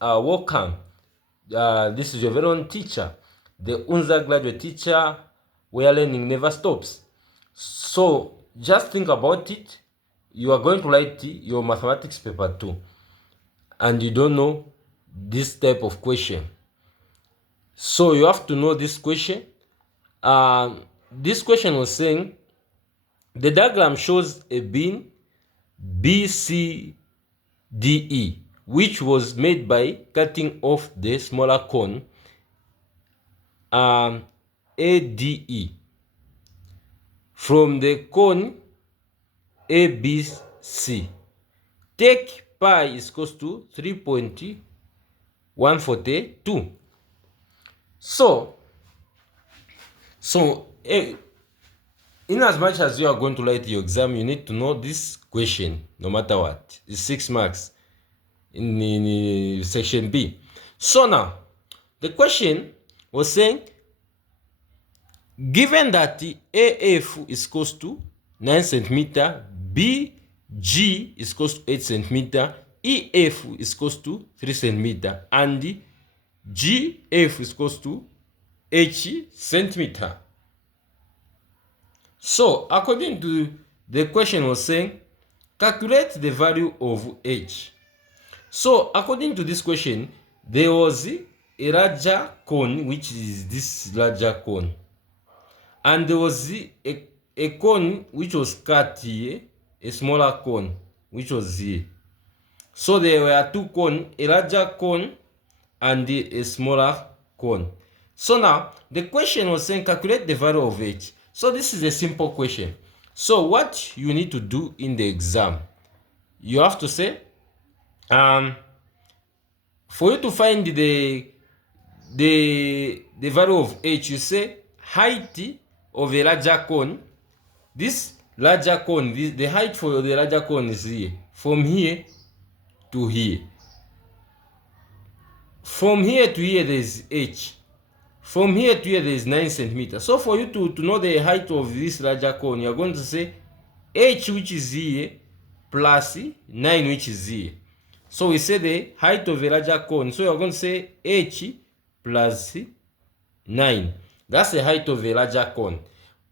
welcome. This is your very own teacher, the UNZA graduate teacher, where learning never stops. So just think about it. You are going to write your mathematics paper 2, and you don't know this type of question. So you have to know this question. This question was saying the diagram shows a bin BCDE, which was made by cutting off the smaller cone ADE from the cone ABC. Take pi is equals to 3.142. So in as much as you are going to write your exam, you need to know this question no matter what. It's 6 marks in section B. So now the question was saying, given that the AF is equals to 9 centimeter, BG is equals to 8 centimeter, EF is equals to 3 centimeter, and the GF is equals to H centimeter. So according to the question was saying, calculate the value of H. So according to this question, there was a larger cone, which is this larger cone, and there was a cone which was cut here, a smaller cone which was here. So there were two cones, a larger cone and a smaller cone. So now the question was saying calculate the value of H. So this is a simple question. So what you need to do in the exam, you have to say, for you to find the value of H, you say height of a larger cone. This larger cone, the height for the larger cone is here, from here to here. From here to here there is H. From here to here there is 9 centimeters. So for you to know the height of this larger cone, you are going to say H, which is here, plus 9, which is here. So we say the height of a larger cone. So you are going to say H plus 9. That's the height of a larger cone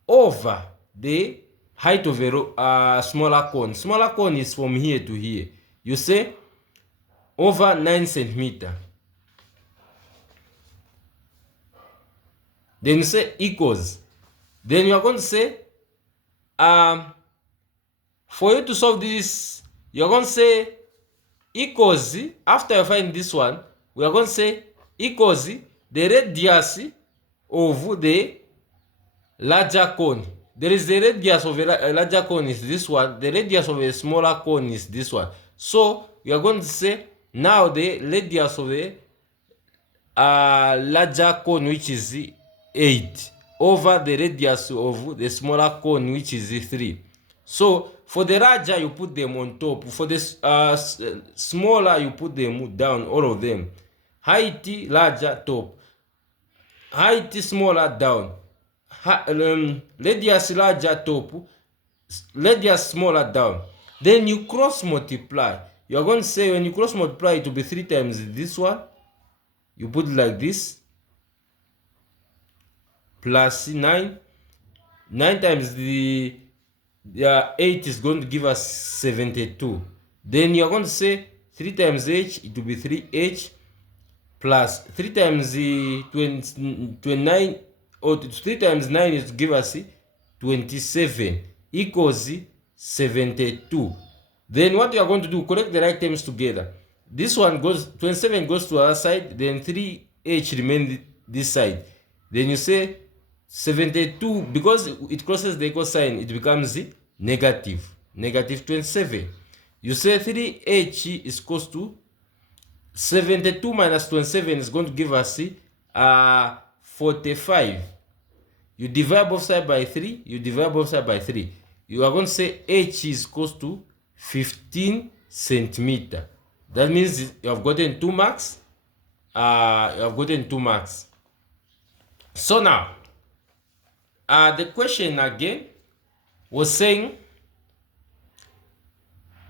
over the height of a smaller cone. Smaller cone is from here to here. You say over 9 centimeters. Then you say equals. Then you are going to say, for you to solve this, you are going to say equals. After you find this one, we are going to say equals the radius of the larger cone. There is the radius of a larger cone is this one. The radius of a smaller cone is this one. So you are going to say now the radius of a larger cone, which is 8, over the radius of the smaller cone, which is 3. So for the larger you put them on top, for the smaller you put them down, all of them. Height larger top, height smaller down, radius larger top, radius smaller down. Then you cross multiply. You are going to say when you cross multiply it will be 3 times this one. You put it like this, plus 9. 9 times the 8 is going to give us 72. Then you are going to say 3 times H, it will be 3H, plus 3 times 29, or 3 times 9 is to give us 27, equals 72. Then what you are going to do, collect the right terms together. This one goes, 27 goes to the other side, then 3H remains this side. Then you say 72, because it crosses the equal sign, it becomes negative 27. You say 3H is equals to 72 minus 27 is going to give us 45. You divide both sides by 3, you divide both sides by 3. You are going to say H is equals to 15 centimeters. That means you have gotten 2 marks. So now, the question again was saying,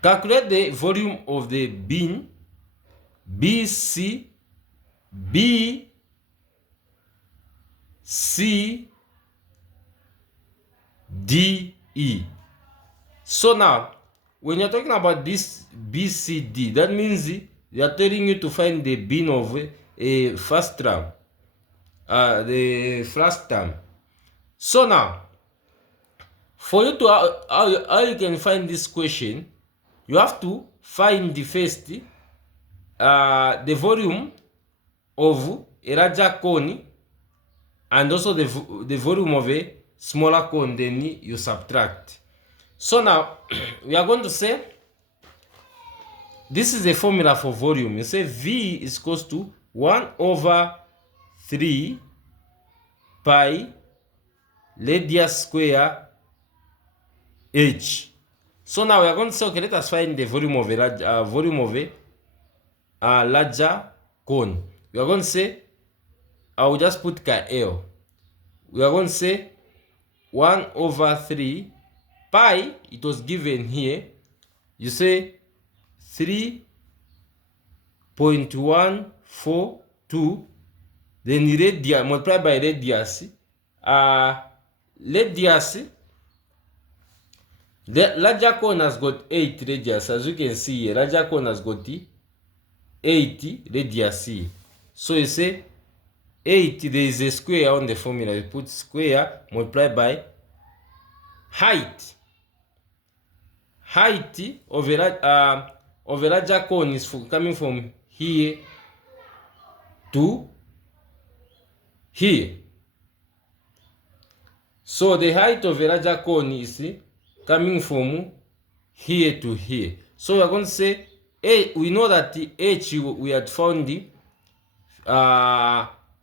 calculate the volume of the bin BC, B, C, D, E. So now, when you're talking about this BCD, that means they are telling you to find the bin of a first term, the first term. So now, for you to how you can find this question, you have to find the first the volume of a larger cone and also the volume of a smaller cone, then you subtract. So now we are going to say this is the formula for volume. You say V is equals to 1 over 3 pi radius square h. So now we are going to say, okay, let us find the volume of a larger cone. We are going to say, I will just put L. We are going to say 1 over 3 pi, it was given here. You say 3.142, then radius multiplied by radius. Radius, the larger cone has got 8 radius, as you can see here. Larger cone has got 8 radius here. So you say 8, there is a square on the formula. You put square multiplied by height. Height of a larger cone is coming from here to here. So the height of a larger cone is coming from here to here. So we are going to say, we know that the h we had found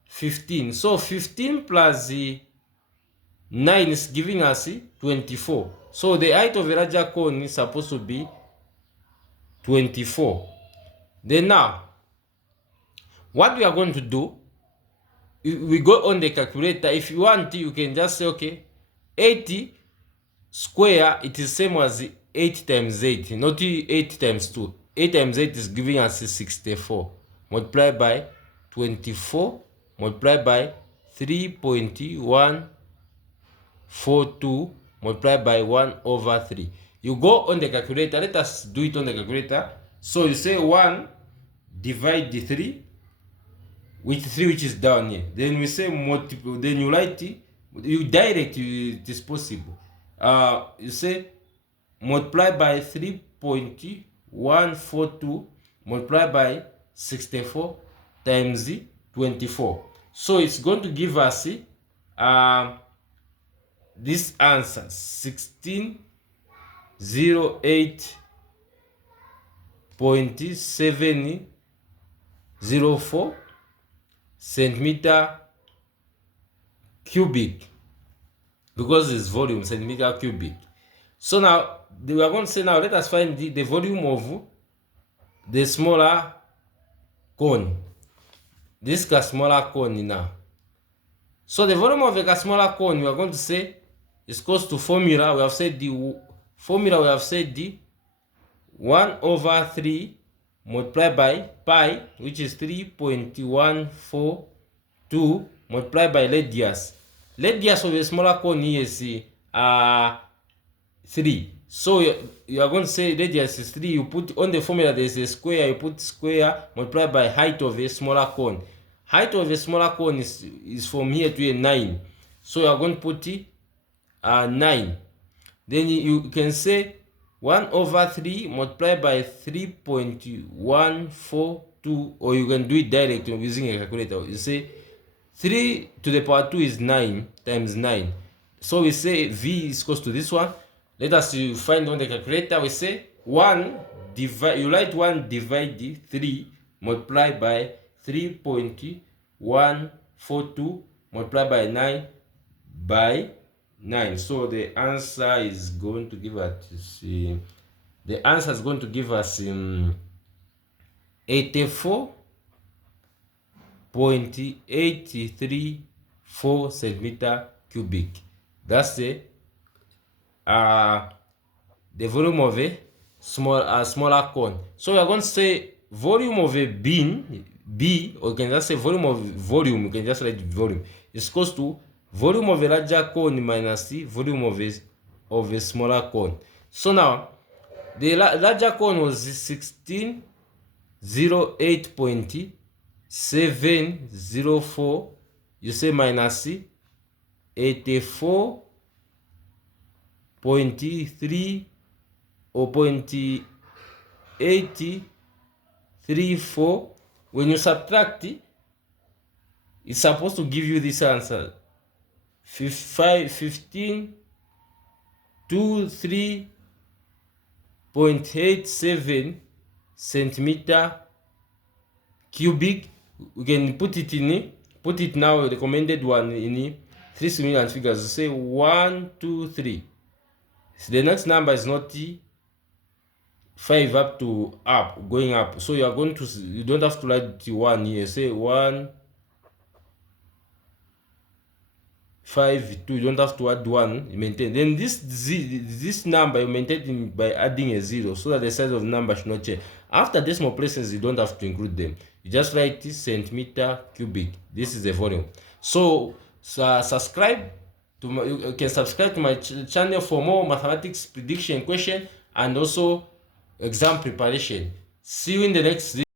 15. So 15 plus 9 is giving us 24. So the height of a larger cone is supposed to be 24. Then now, what we are going to do, we go on the calculator. If you want, you can just say, okay, 80 square, it is same as 8 times 8, not 8 times 2. 8 times 8 is giving us 64. Multiplied by 24, multiplied by 3.142, multiplied by 1 over 3. You go on the calculator. Let us do it on the calculator. So you say 1 divide the 3 with 3, which is down here. Then we say multiple. Then you write it. You direct it is possible. You say multiply by 3.142 multiply by 64 times 24. So it's going to give us this answer 1608.704 centimeter cubic, because it's volume centimeter cubic. So now we are going to say, now let us find the volume of the smaller cone. This is smaller cone now. So the volume of a smaller cone, we are going to say is equals to formula. We have said the formula. We have said the 1 over 3 multiplied by pi, which is 3.142 multiplied by radius. Radius of a smaller cone here is 3. So you are going to say radius is 3. You put on the formula, there is a square. You put square multiplied by height of a smaller cone. Height of a smaller cone is from here to a 9. So you are going to put 9. Then you can say 1 over 3 multiplied by 3.142, or you can do it directly using a calculator. You say 3 to the power 2 is 9 times 9. So we say V is equals to this one. Let us find on the calculator. We say 1 divide, you write 1 divide 3 multiplied by 3.142 multiplied by 9 by 9. So the answer is going to give us 84.834 centimeter cubic. That's the volume of a smaller cone. So we are going to say volume of a bin, B, or you can just say volume of volume, you can just write volume, is equals to volume of a larger cone minus the volume of a smaller cone. So now, the larger cone was 1608.704, you say minus 84.3 or 0.834. When you subtract it, it's supposed to give you this answer: 1523.87 centimeter cubic. We can put it now, the recommended one in 3 significant figures. You say 1, 2, 3. So the next number is not 5 up to going up. So you are going to, you don't have to write 1 here. Say 1, 5, 2. You don't have to add 1. You maintain. Then this number you maintain by adding a 0, so that the size of the number should not change. After decimal places, you don't have to include them. You just write this centimeter cubic. This is the volume. So subscribe to my, you can subscribe to my channel for more mathematics prediction question and also exam preparation. See you in the next video.